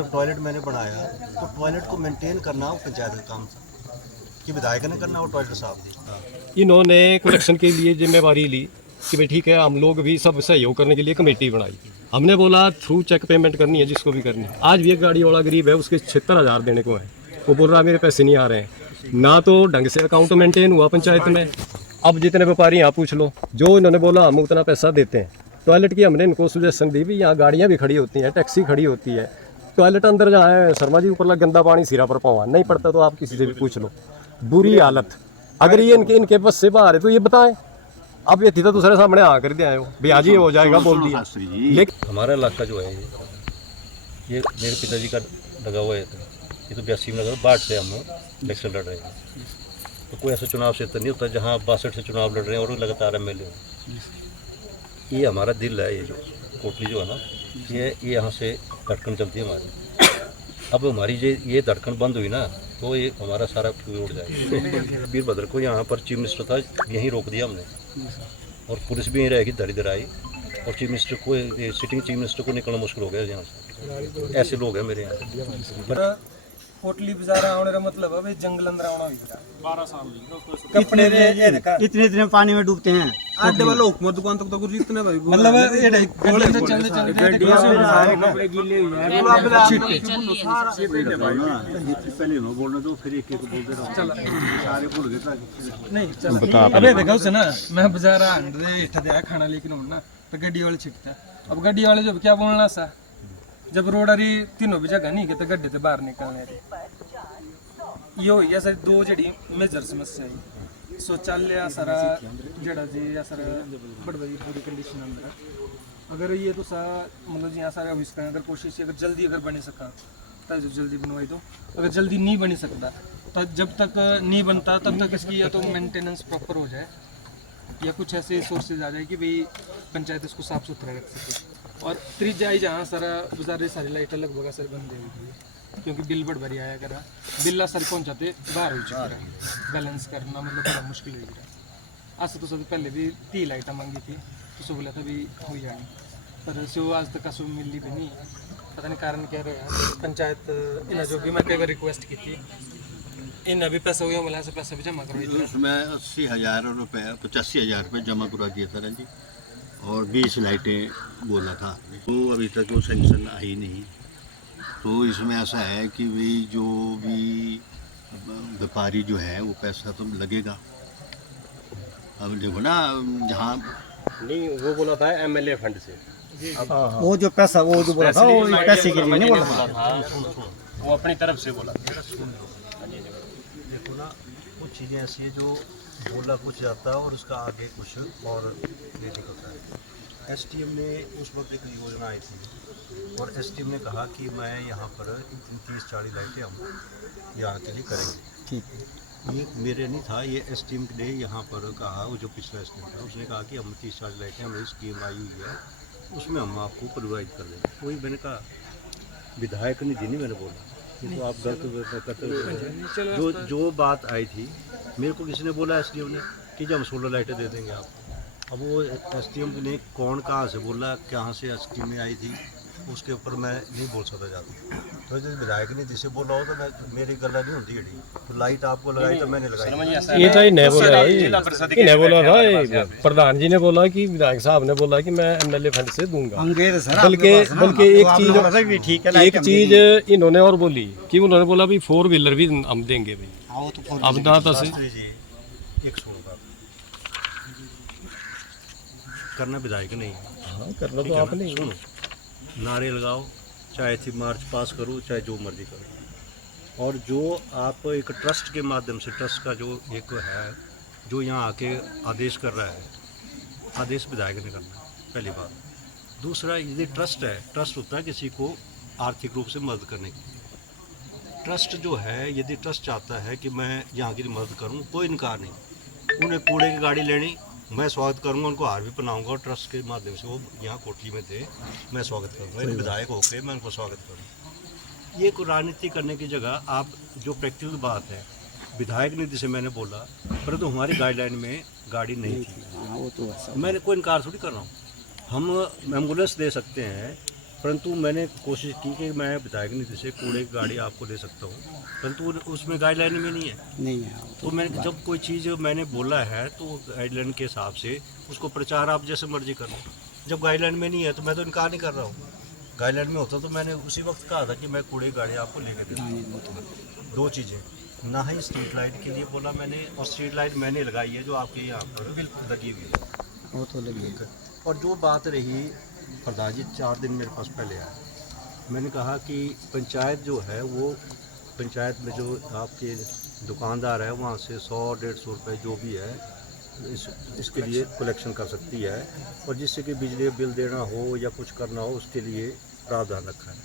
जब टॉयलेट मैंने बनाया तो टॉयलेट को मेंटेन करना वो पंचायत का काम था कि विधायक ने करना, वो टॉयलेट साफ दी। इन्होंने कलेक्शन के लिए जिम्मेवारी ली कि भाई ठीक है, हम लोग भी सब सहयोग करने के लिए कमेटी बनाई। हमने बोला थ्रू चेक पेमेंट करनी है जिसको भी करनी है। आज भी एक गाड़ी वाला गरीब है, उसके 76,000 देने को है, वो बोल रहा मेरे पैसे नहीं आ रहे हैं, ना तो ढंग से अकाउंट मेंटेन हुआ पंचायत में। अब जितने व्यापारी यहाँ पूछ लो, जो इन्होंने बोला हम उतना पैसा देते हैं। टॉयलेट की हमने इनको सुजेशन दी भी, यहाँ गाड़ियाँ भी खड़ी होती हैं, टैक्सी खड़ी होती है, टॉयलेट अंदर जहाँ है शर्मा जी ऊपर गंदा पानी सिरा पर पवा नहीं पड़ता, तो आप किसी से भी पूछ लो, बुरी हालत। अगर ये इनके बस से बाहर है तो ये बताएं। अब ये थी तो दूसरे सामने आ कर दिया है, भी आज ही हो जाएगा बोल दिया। लेकिन हमारा इलाका जो है ये मेरे पिताजी का लगा हुआ है, ये तो 82 में लगा, 62 से हम इलेक्शन लड़ रहे हैं। तो कोई ऐसा चुनाव क्षेत्र नहीं होता जहाँ 62 से चुनाव लड़ रहे हैं और लगातार MLA हो। ये हमारा दिल है, ये जो कोटली जो है ना, ये यहाँ से धड़कन चलती है हमारी। अब हमारी ये धड़कन बंद हुई ना तो ये हमारा सारा फ्यूल उड़ जाएगा। वीरभद्र को यहाँ पर चीफ मिनिस्टर था, यहीं रोक दिया हमने, और पुलिस भी यहीं रहेगी, धड़ी धराई, और चीफ मिनिस्टर को, सिटिंग चीफ मिनिस्टर को निकलना मुश्किल हो गया यहाँ से। ऐसे लोग हैं मेरे यहाँ। कोटली बाजार आने का मतलब है भाई जंगल अंदर आना होगा। 12 साल कपड़े इतने पानी में डूबते हैं। आधे वाला हुकूमत दुकान तक तो कुछ इतने भाई मतलब ये गोले से चलते चलते कपड़े गीले हुए हैं। पहले नो बोलना तो फिर एक बोलते रहो, सारे भूल गए नहीं चल। अबे देखो से ना, मैं बाजार आंदे इठा दे खाना लेकिन हूं ना तो गड्डी वाले छिकता। अब गड्डी वाले जो क्या बोलना सा, जब रोड अरी तीनों भी जगह नहीं कि गड्ढे से बाहर निकलने रे यो या सर दो जड़ी मेजर समस्या है। शौचालय सारा जड़ा जी या सर बड़ी बड़ी पूरी कंडीशन अंदर। अगर ये तो सा मतलब यहाँ सारे आविष्कार अगर कोशिश अगर जल्दी अगर बने सका तो जल्दी बनवाई दो। अगर जल्दी नहीं बन सकता तो जब तक नहीं बनता तब तक इसकी या तो मेंटेनेंस प्रॉपर हो जाए या कुछ ऐसे सोर्सेज आ जाए कि भाई पंचायत इसको साफ सुथरा रख सके। और त्रिजाई जहाँ सारा बाजार सारी लाइट लगभग सर बंद होगी क्योंकि बिल बड़ भरी आया करा, बिल सर पहुँचाते बाहर हो चुका है, बैलेंस करना मतलब बड़ा मुश्किल हो गया। आज तो सब पहले भी 3 लाइटें मांगी थी तो सब बोला था भी हो जाएगी, पर सो आज तक सब मिली भी नहीं, पता नहीं कारण क्या रहा। पंचायत इन्हें जो भी मैं कई बार रिक्वेस्ट की थी, इन अभी पैसा हुआ मिला से पैसा भी जमा करो। उसमें 80,000 रुपये 85,000 रुपये जमा करा दिया था जी, और 20 लाइटें बोला था, तो अभी तक वो सेंक्शन आई नहीं। तो इसमें ऐसा है कि भाई जो भी व्यापारी जो है वो पैसा तो लगेगा। अब देखो ना, जहाँ नहीं वो बोला था MLA फंड से, वो जो पैसा वो जो बोला था वो पैसे के लिए नहीं बोला था, वो अपनी तरफ से बोला। देखो ना, कुछ चीज़ें ऐसी है जो बोला कुछ जाता है और उसका आगे कुछ और लेने होता है। STM ने उस वक्त एक योजना आई थी और STM ने कहा कि मैं यहाँ पर 30-40 लाइटें हम यहाँ के लिए करेंगे। ठीक, ये मेरे नहीं था, ये STM ने यहाँ पर कहा, वो जो पिछला STM था उसने कहा कि हम 30-40 लाइटें हमारी स्कीम आई हुई है उसमें हम आपको प्रोवाइड कर देंगे। वही मैंने कहा, विधायक ने दी नहीं, मैंने बोला ये तो आप गलत करते। जो बात आई थी मेरे को किसी ने बोला SDM ने कि जब हम 16 लाइटें दे देंगे आप। अब वो SDM ने कौन कहाँ से बोला, कहाँ से स्कीम में आई थी, उसके ऊपर मैं नहीं बोल सकता ज़्यादा। तो जो विधायक ने जिसे बोला हो तो मैं मेरी गला नहीं होती है। तो लाइट आपको लगाई तो मैंने लगाई। ये तो ही नहीं बोला, नहीं बोला था प्रधान जी ने बोला कि विधायक साहब ने बोला कि मैं MLA फंड से दूंगा। बल्कि एक चीज इन्होंने और बोली कि उन्होंने बोला भी 4 व्हीलर भी हम देंगे भाई। अब ना तो करना विधायक नहीं, हाँ करना तो आपने। सुनो, नारे लगाओ, चाहे थी मार्च पास करो, चाहे जो मर्जी करो, और जो आप एक ट्रस्ट के माध्यम से, ट्रस्ट का जो एक है जो यहाँ आके आदेश कर रहा है, आदेश विधायक ने करना है, पहली बात। दूसरा, यदि ट्रस्ट है, ट्रस्ट होता है किसी को आर्थिक रूप से मदद करने की। ट्रस्ट जो है, यदि ट्रस्ट चाहता है कि मैं यहाँ की मदद करूँ, कोई इनकार नहीं। उन्हें कूड़े की गाड़ी लेनी, मैं स्वागत करूंगा, उनको हार भी पहनाऊंगा, और ट्रस्ट के माध्यम से वो यहाँ कोटली में थे, मैं स्वागत करूंगा, एक विधायक होकर मैं उनको स्वागत करूँगा। ये कोई राजनीति करने की जगह आप जो प्रैक्टिकल बात है, विधायक ने जिसे मैंने बोला, परंतु हमारी गाइडलाइन में गाड़ी नहीं थी। मैंने कोई इनकार थोड़ी कर रहा हूँ। हम एम्बुलेंस दे सकते हैं, परंतु मैंने कोशिश की कि मैं विधायक नीति से कूड़े की गाड़ी आपको दे सकता हूँ, परंतु उसमें गाइडलाइन में नहीं है। नहीं है तो मैंने जब कोई चीज़ मैंने बोला है तो गाइडलाइन के हिसाब से उसको प्रचार आप जैसे मर्जी कर लो। जब गाइडलाइन में नहीं है तो मैं तो इनकार नहीं कर रहा हूँ। गाइडलाइन में होता तो मैंने उसी वक्त कहा था कि मैं कूड़े की गाड़ी आपको लेकर दे दूँ। दो चीज़ें, ना ही स्ट्रीट लाइट के लिए बोला मैंने, और स्ट्रीट लाइट मैंने लगाई है जो आपके यहाँ पर बिल्कुल लगी हुई है। वो तो लगी। और जो बात रही प्रधान जी 4 दिन मेरे पास पहले आए, मैंने कहा कि पंचायत जो है वो पंचायत में जो आपके दुकानदार है वहाँ से 100-150 रुपये जो भी है इसके लिए कलेक्शन कर सकती है, और जिससे कि बिजली बिल देना हो या कुछ करना हो उसके लिए प्रावधान रखा है।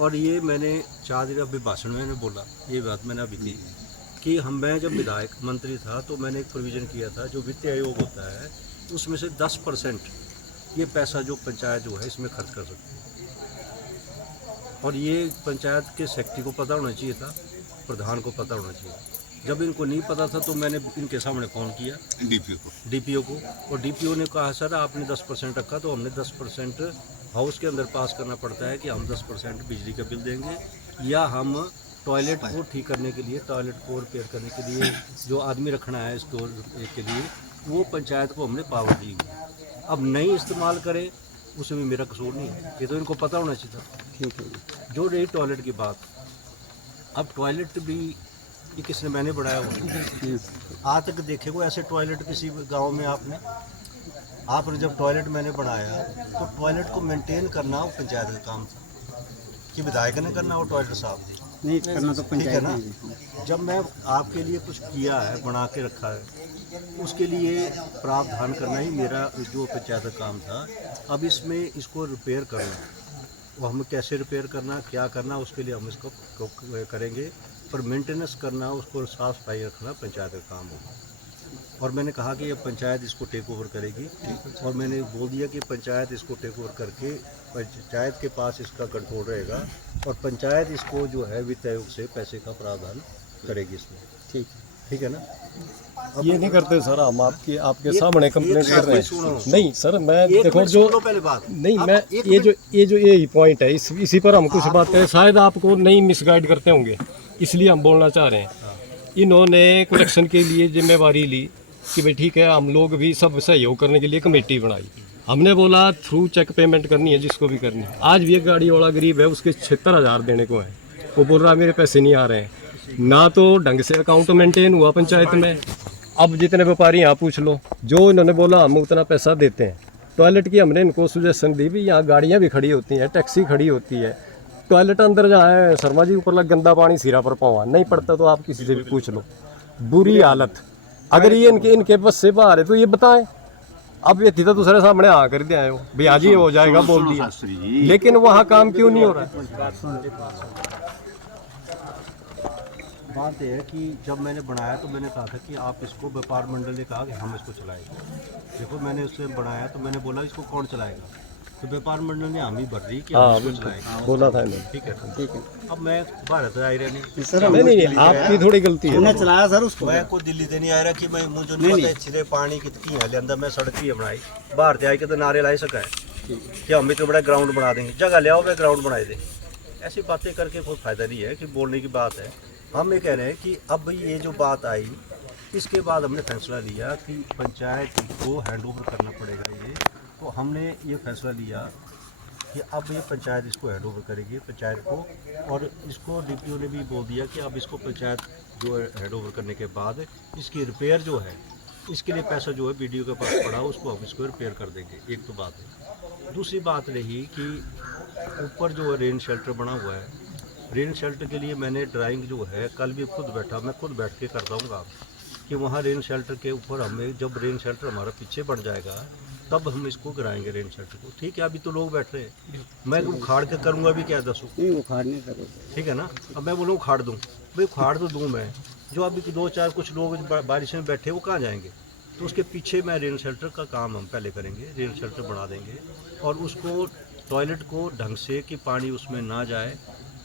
और ये मैंने 4 दिन अभी भाषण में मैंने बोला, ये बात मैंने अभी की कि मैं जब विधायक मंत्री था तो मैंने एक प्रोविज़न किया था, जो वित्त आयोग होता है उसमें से 10% ये पैसा जो पंचायत जो है इसमें खर्च कर सकती है। और ये पंचायत के सेक्रेटरी को पता होना चाहिए था, प्रधान को पता होना चाहिए। जब इनको नहीं पता था तो मैंने इनके सामने फ़ोन किया डीपीओ को, और डीपीओ ने कहा सर आपने 10% रखा, तो हमने 10% हाउस के अंदर पास करना पड़ता है कि हम 10% बिजली का बिल देंगे, या हम टॉयलेट को ठीक करने के लिए, टॉयलेट को रिपेयर करने के लिए जो आदमी रखना है स्टोर के लिए, वो पंचायत को हमने पावर दी हुई है। अब नहीं इस्तेमाल करें उसमें मेरा कसूर नहीं है, ये तो इनको पता होना चाहिए था। ठीक है। जो रही टॉयलेट की बात, अब टॉयलेट भी ये किसने, मैंने बढ़ाया हुआ आज तक देखे को ऐसे टॉयलेट किसी गांव में आपने जब टॉयलेट मैंने बनाया तो टॉयलेट को मेंटेन करना वो पंचायत का काम था कि विधायक ने करना वो टॉयलेट साफ दी नहीं करना तो ठीक है पंचायत ना। नहीं। जब मैं आपके लिए कुछ किया है, बना के रखा है, उसके लिए प्रावधान करना ही मेरा जो पंचायत का काम था। अब इसमें इसको रिपेयर करना, वो हमें कैसे रिपेयर करना, क्या करना, उसके लिए हम इसको करेंगे, पर मेंटेनेंस करना, उसको साफ सफाई रखना पंचायत का काम होगा। और मैंने कहा कि ये पंचायत इसको टेक ओवर करेगी, और मैंने बोल दिया कि पंचायत इसको टेक ओवर करके पंचायत के पास इसका कंट्रोल रहेगा, और पंचायत इसको जो है वित्त आयोग से पैसे का प्रावधान करेगी इसमें। ठीक है ना। ये नहीं करते सर, हम आपके सामने कंप्लेंट कर रहे सुनो। हैं। नहीं सर, मैं एक देखो मिनट जो सुनो पहले बात। नहीं अब मैं एक ये मिनट- जो यही पॉइंट है, इसी पर हम कुछ बात करें, शायद आपको नहीं मिसगाइड करते होंगे, इसलिए हम बोलना चाह रहे हैं। इन्होंने कलेक्शन के लिए जिम्मेवारी ली कि भाई ठीक है, हम लोग भी सब सहयोग करने के लिए कमेटी बनाई। हमने बोला थ्रू चेक पेमेंट करनी है जिसको भी करनी है। आज भी एक गाड़ी वाला गरीब है, उसके 76,000 देने को है, वो बोल रहा मेरे पैसे नहीं आ रहे हैं, ना तो ढंग से अकाउंट मेंटेन हुआ पंचायत में। अब जितने व्यापारी यहाँ पूछ लो, जो इन्होंने बोला हम उतना पैसा देते हैं। टॉयलेट की हमने इनको सुजेशन दी भी, यहाँ गाड़ियाँ भी खड़ी होती हैं, टैक्सी खड़ी होती है, टॉयलेट अंदर जहाँ है शर्मा जी ऊपर लग गंदा पानी सिरा पर पवा नहीं पड़ता, तो आप किसी से भी पूछ लो, बुरी हालत। अगर ये इनके बस से बाहर है तो ये बताएं। अब ये थी तो दूसरे सामने आ कर दे आए हो भाई आज ही हो जाएगा बोल दिया, लेकिन वहाँ काम क्यों नहीं हो रहा है? बात यह है कि जब मैंने बनाया तो मैंने कहा था कि आप इसको व्यापार मंडल ने कहा कि हम इसको चलाएंगे। देखो मैंने उससे बनाया तो मैंने बोला इसको कौन चलाएगा, तो व्यापार मंडल ने हामी भर दी कि हम इसको चलाएंगे। बोला था इन्होंने। ठीक है। अब मैं भारत आ रहा नहीं, सर नहीं आपकी थोड़ी गलती है। हमने चलाया सर उसको। मैं को दिल्ली से नहीं आ रहा कि मैं मुझे नहीं पता छिरे पानी कितनी है लेंदा, मैं सड़क ही बनाई बाहर से आई के तो नारे लाई सका है कि हम इतना बड़ा ग्राउंड बना देंगे, जगह ले आओ मैं ग्राउंड बना दे। ऐसी बातें करके कोई फायदा नहीं है कि बोलने की बात है। हम ये कह रहे हैं कि अब ये जो बात आई, इसके बाद हमने फैसला लिया कि पंचायत को हैंड ओवर करना पड़ेगा ये, तो हमने ये फैसला लिया कि अब ये पंचायत इसको हैंड ओवर करेगी पंचायत को, और इसको डीपीओ ने भी बोल दिया कि अब इसको पंचायत जो हैंड ओवर करने के बाद इसकी रिपेयर जो है, इसके लिए पैसा जो है बीडीओ के पास पड़ा, उसको हम इसको रिपेयर कर देंगे। एक तो बात है। दूसरी बात रही कि ऊपर जो रेन शेल्टर बना हुआ है, रेन शेल्टर के लिए मैंने ड्राइंग जो है कल भी मैं खुद बैठ के करता हूँ कि वहाँ रेन शेल्टर के ऊपर हमें, जब रेन शेल्टर हमारा पीछे बढ़ जाएगा तब हम इसको गिराएंगे रेन शेल्टर को। ठीक है, अभी तो लोग बैठ रहे हैं, मैं उखाड़ के करूँगा भी क्या दसूँ, उखाड़ नहीं करो। ठीक है ना। अब मैं बोलूँ उखाड़ दूँ, भाई उखाड़ तो दूँ मैं, जो अभी 2-4 कुछ लोग बारिश में बैठे वो कहाँ जाएंगे, तो उसके पीछे मैं रेन शेल्टर का काम हम पहले करेंगे, रेन शेल्टर बना देंगे, और उसको टॉयलेट को ढंग से कि पानी उसमें ना जाए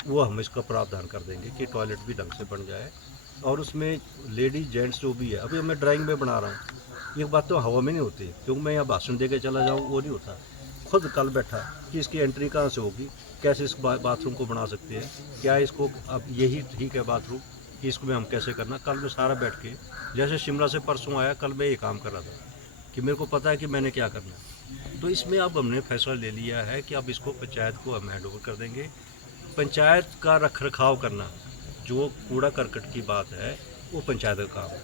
वो हम इसका प्रावधान कर देंगे कि टॉयलेट भी ढंग से बन जाए, और उसमें लेडीज जेंट्स जो भी है, अभी मैं ड्राइंग में बना रहा हूँ, ये बात तो हवा में नहीं होती, क्योंकि मैं यहाँ भाषण दे के चला जाऊँ वो नहीं होता। खुद कल बैठा कि इसकी एंट्री कहाँ से होगी, कैसे इस बाथरूम को बना सकते हैं, क्या इसको अब यही ठीक है बाथरूम कि इसको में हम कैसे करना। कल मैं सारा बैठ के, जैसे शिमला से परसों आया, कल मैं ये काम कर रहा था कि मेरे को पता है कि मैंने क्या करना है। तो इसमें अब हमने फैसला ले लिया है कि अब इसको पंचायत को हम हैंड ओवर कर देंगे। पंचायत का रख रखाव करना, जो कूड़ा करकट की बात है, वो पंचायत का काम है।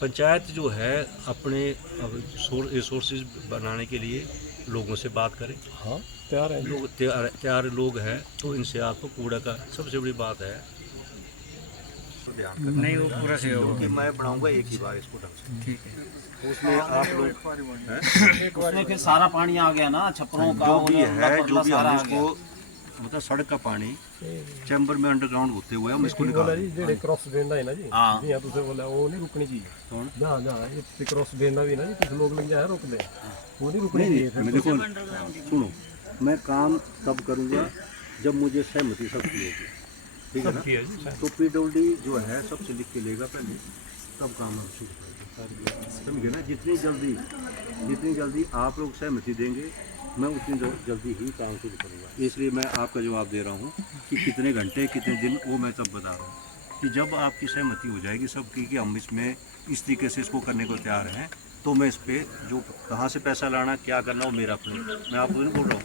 पंचायत जो है अपने रिसोर्सेज बनाने के लिए लोगों से बात करें। हाँ तैयार है। लोग तैयार लोग हैं, तो इनसे आपको कूड़ा का सबसे बड़ी बात है नहीं वो पूरा से होगा। कि मैं बनाऊंगा एक ही बार इसको ढंग से, ठीक है। उसमें आप लोग उसमें फिर सारा पानी आ गया ना, छपरों का जो भी है, जो भी सारा हम आ गया। इसको मतलब सड़क का पानी चैम्बर में अंडरग्राउंड होते हुए हम इसको बोला निकाल जी जेडे क्रॉस ड्रेन है ना जी, हाँ। जी तुझे बोला वो नहीं रुकनी चाहिए। कौन? जहाँ जहाँ ये क्रॉस ड्रेन भी ना जी, कुछ लोग लग जाए रोक दे, वो नहीं रुकनी चाहिए। मैं देखो सुनो, मैं काम तब करूंगा जब मुझे सहमति सबकी होगी, ठीक है ना। तो PWD जो है सबसे लिख के लेगा पहले, तब काम हम शुरू करेंगे, समझे ना। जितनी जल्दी आप लोग सहमति देंगे, मैं उतनी जल्दी ही काम शुरू करूँगा। इसलिए मैं आपका जवाब दे रहा हूँ कि कितने घंटे कितने दिन, वो मैं तब बता रहा हूँ कि जब आपकी सहमति हो जाएगी सबकी कि हम इसमें इस तरीके से इसको करने को तैयार हैं, तो मैं इस पर जो कहाँ से पैसा लाना, क्या करना, वो मेरा अपने, मैं आपको नहीं बोल रहा हूँ।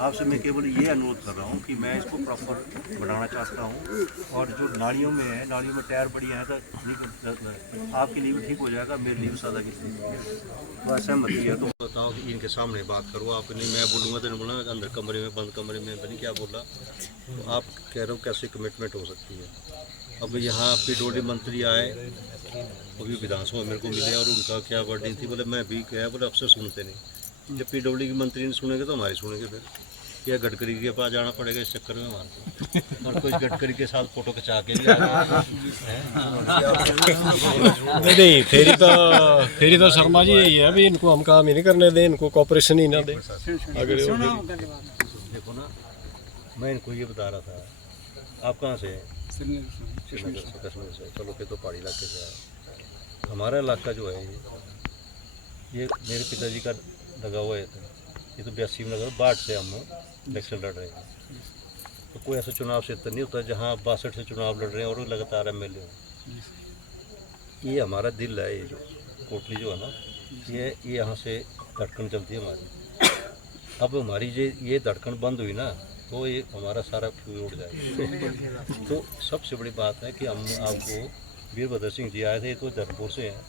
आपसे मैं केवल ये अनुरोध कर रहा हूँ कि मैं इसको प्रॉपर बनाना चाहता हूँ। और जो नालियों में है, नालियों में टायर पड़ी हैं, तो आपके लिए भी ठीक हो जाएगा, मेरे लिए भी सादा किसी तो ऐसा मत है। तो बताओ कि इनके सामने बात करो आप, नहीं मैं बोलूँगा तो नहीं बोलना, अंदर कमरे में बंद कमरे में नहीं क्या बोला। तो आप कह रहे हो कैसे कमिटमेंट हो सकती है। अब यहाँ PWD मंत्री आए, अभी विधानसभा मेरे को मिले, और उनका क्या वर्डिंग थी, बोले मैं भी गया, बोले अफसर सुनते नहीं। जब PWD के मंत्री नहीं सुनेंगे तो हमारी सुनेंगे फिर, या गडकरी के पास जाना पड़ेगा इस चक्कर में हमारे को, और कुछ गडकरी के साथ फोटो खिंचा के लिए नहीं फेरी तो शर्मा जी यही है, अभी इनको हम काम ही नहीं करने दें, इनको कॉपरेशन ही ना दें। अगर देखो ना, मैं इनको ये बता रहा था, आप कहाँ से हैं? श्रीनगर से, कश्मीर से। चलो फिर तो पहाड़ी इलाके से आए। हमारा इलाका जो है ये मेरे पिताजी का लगा हुआ है, ये तो 82 में लगा, 62 से हम इलेक्शन लड़ रहे हैं। तो कोई ऐसा चुनाव क्षेत्र नहीं होता जहाँ 62 से चुनाव लड़ रहे हैं और लगातार MLA हो। ये हमारा दिल है, ये जो कोटली जो है ना, ये यहाँ से धड़कन चलती है हमारी। अब हमारी ये धड़कन बंद हुई ना, तो ये हमारा सारा फ्यूल उड़ जाएगा। तो सबसे बड़ी बात है कि हम आपको वीरभद्र सिंह जी आए थे, तो धर्मपुर से हैं,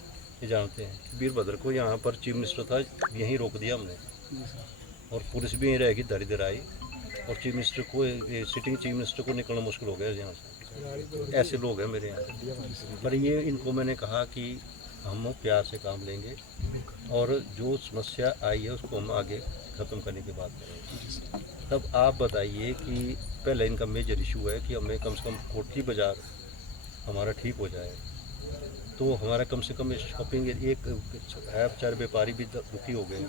ये जानते हैं। वीरभद्र को यहाँ पर चीफ मिनिस्टर था, यहीं रोक दिया हमने, और पुलिस भी यहीं रहेगी, धर इधर आई, और चीफ मिनिस्टर को, सिटिंग चीफ मिनिस्टर को निकलना मुश्किल हो गया यहाँ से। ऐसे लोग हैं मेरे यहाँ। पर ये इनको मैंने कहा कि हम प्यार से काम लेंगे, और जो समस्या आई है उसको हम आगे ख़त्म करने की बात करेंगे। तब आप बताइए कि पहले इनका मेजर इशू है कि हमें कम से कम कोटली बाज़ार हमारा ठीक हो जाए, तो हमारा कम से कम शॉपिंग एक है, बेचारे व्यापारी भी दुखी हो गए।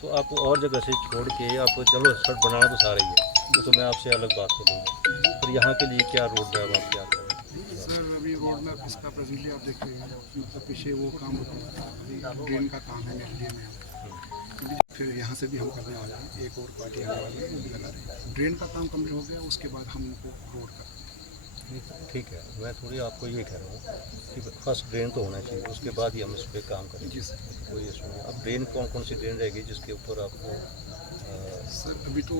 तो आप और जगह से छोड़ के आप चलो सड़क बनाना तो सारा ही है, तो मैं आपसे अलग बात करूँगा, पर यहाँ के लिए क्या रोड मैप आप क्या करें? सर अभी रोड मैप इसका प्रेजेंटली आप देख रहे हैं, मतलब पीछे वो काम अभी ड्रेन का काम है मेरे में, फिर यहाँ से भी हम करने वाले हैं, एक और पार्टी आने वाली है, वो भी लगा रहे हैं। ड्रेन का काम कंप्लीट हो गया, उसके बाद हम उनको रोड का। ठीक है, मैं थोड़ी आपको ये कह रहा हूँ कि फर्स्ट ड्रेन तो होना चाहिए, उसके बाद ही हम इस पर काम करेंगे। कोई ये सुनिए, अब ड्रेन कौन सी ड्रेन रहेगी जिसके ऊपर आपको सर अभी तो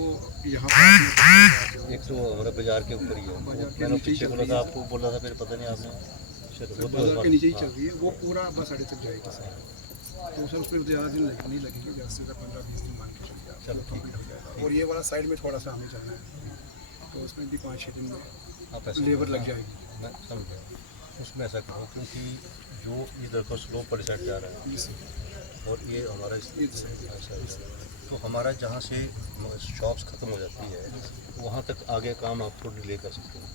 यहाँ पर एक तो हमारे बाजार के ऊपर ही है, मैंने पीछे बोला था, आपको बोला था, फिर पता नहीं आपने, चलो बाजार के नीचे ही चल रही है, वो पूरा बस अड्डे तक जाएगी सर। तो सर उस पर ज़्यादा दिन नहीं लगेंगे, जैसे 15-20 दिन मान के चलिए, चलो कंप्लीट हो जाएगा। और ये वाला साइड में थोड़ा सा हमें चलना है, तो उसमें भी 5-6 दिन में आप ऐसा लेबर लग जाएगी। मैं समझ गया। उसमें ऐसा करो, क्योंकि जो इधर का स्लोप पर साइड जा रहा है और ये हमारा ऐसा, तो हमारा जहाँ से शॉप्स ख़त्म हो जाती है, तो वहाँ तक आगे काम आप थोड़ी डिले कर सकते हैं,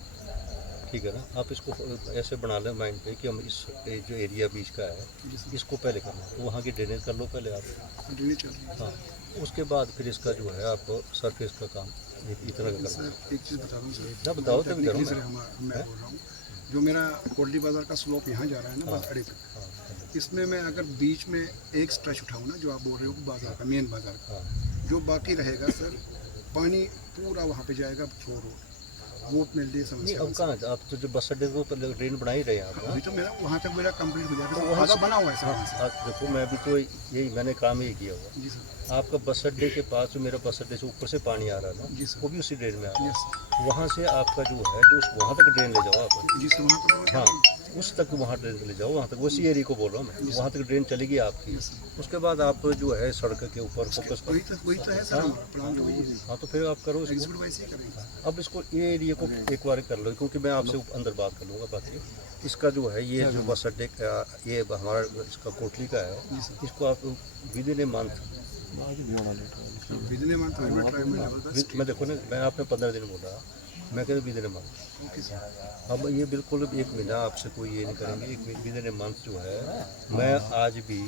ठीक है ना। आप इसको ऐसे बना लें माइंड पे कि हम इस जो एरिया बीच का है इसको पहले करना है, तो वहाँ की ड्रेनेज कर लो पहले आप, ड्रेनेज चल रही है। हाँ, उसके बाद फिर इसका जो है आपको सरफेस का काम इतना का करना है। सर एक चीज़ बता दूँ सर, ना बताओ तभी करो सर मैं बोल रहा हूँ, जो मेरा कोटली बाज़ार का स्लोप यहाँ जा रहा है ना बस अड्डे तक, इसमें मैं अगर बीच में एक स्ट्रेच उठाऊँ ना, जो आप बोल रहे हो बाज़ार का, मेन बाज़ार का, जो बाकी रहेगा सर, पानी पूरा वहाँ पे जाएगा छोर रोड, वो मेरे लिए नहीं समस्या अब है। कहाँ आप तो जो बस अड्डे को तो ड्रेन बना ही रहे हैं आप ना। अभी तो मेरा वहाँ तक मेरा कंप्लीट हो जाएगा, वहाँ आधा बना हुआ है सर वहाँ से। आप देखो मैं भी तो यही मैंने काम यही किया हुआ। जी सर, आपका बस अड्डे के पास जो मेरा बस अड्डे से ऊपर से पानी आ रहा है जी ना, सर। वो भी उसी ड्रेन में आ रहा यस है। वहाँ से आपका जो है जो वहाँ तक ड्रेन ले जाओ आप। जी सर, वहाँ पर हाँ उस तक वहाँ ड्रेन ले जाओ, वहाँ तक उसी एरिया को बोल रहा हूँ मैं, वहाँ तक ड्रेन चलेगी आपकी। उसके बाद आप जो है सड़क के ऊपर फोकस करो। वही तो है सर, हमारा प्लान तो वही है। हाँ तो फिर आप करो इसको। एग्जीक्यूट वैसे ही करेंगे। अब इसको ये एरिया को एक बार कर लो, क्योंकि मैं आपसे अंदर बात कर लूँगा बाकी। इसका जो है ये जो बस अड्डे का ये हमारा इसका कोटली का है, इसको आप विद इन ए मंथ बिजली मान तो मैं ट्राई में जबरदस्त। मैं देखो ना मैं आपने 15 दिन बोला, मैं कहता with in a month. Okay sir, अब ये बिल्कुल 1 महीना आपसे कोई ये नहीं करेंगे। एक विद इन ए मंथ जो है, मैं आज भी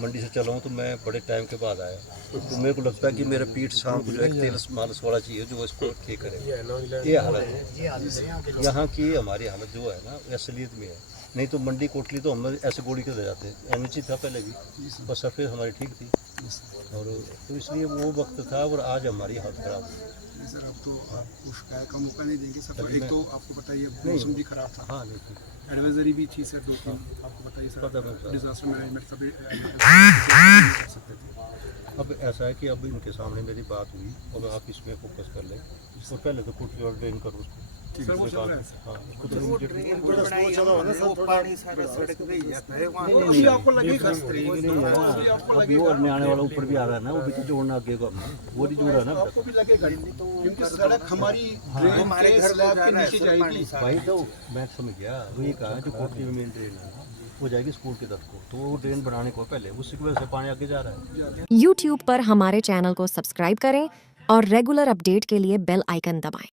मंडी से चला हूँ तो मैं बड़े टाइम के बाद आया, तो मेरे को लगता है कि मेरा पीठ शाम को जो है तेल मालिश वाला चाहिए जो इसको ठीक करे। ये हालत है यहाँ की, हमारी हालत जो है ना असलियत में है। नहीं तो मंडी कोटली तो हम ऐसे गोली के ले जाते हैं, एनएच था पहले भी, बस सरफेस हमारी ठीक थी और तो इसलिए वो वक्त था और आज हमारी हालत खराब है। नहीं सर, अब तो आपको शिकायत का मौका नहीं देंगे सर। एक तो आपको पता ही है मौसम भी खराब था, हाँ नहीं एडवाइजरी भी थी सर 2-3, आपको बताइए सर, पता है। डिजास्टर मैनेजमेंट का भी कर सकते थे। अब ऐसा है कि अब इनके सामने मेरी बात हुई और आप इसमें फोकस कर लें। इसको पहले तो कोटली और ड्रेन करो उसको। सर वो चल रहा है। हाँ उसको तो immediately- अभी आपको लगेगा अभी और में आने वाला ऊपर भी आ रहा है ना, वो भी तो जोड़ना आगे को हमने, वो नहीं जोड़ा ना अभी आपको भी लगेगा, क्योंकि सड़क हमारी ड्रेन के स्लैब के नीचे जाएगी। तक। भाई तो मैं समझ गया, वही कहा जो कोटली में मेन ड्रेन है वो जाएगी स्कूल की तरफ को, तो वो ड्रेन बनाने को पहले उसी की वजह से पानी आगे जा रहा है। YouTube पर हमारे चैनल को सब्सक्राइब करें और रेगुलर अपडेट के लिए बेल आइकन दबाएं।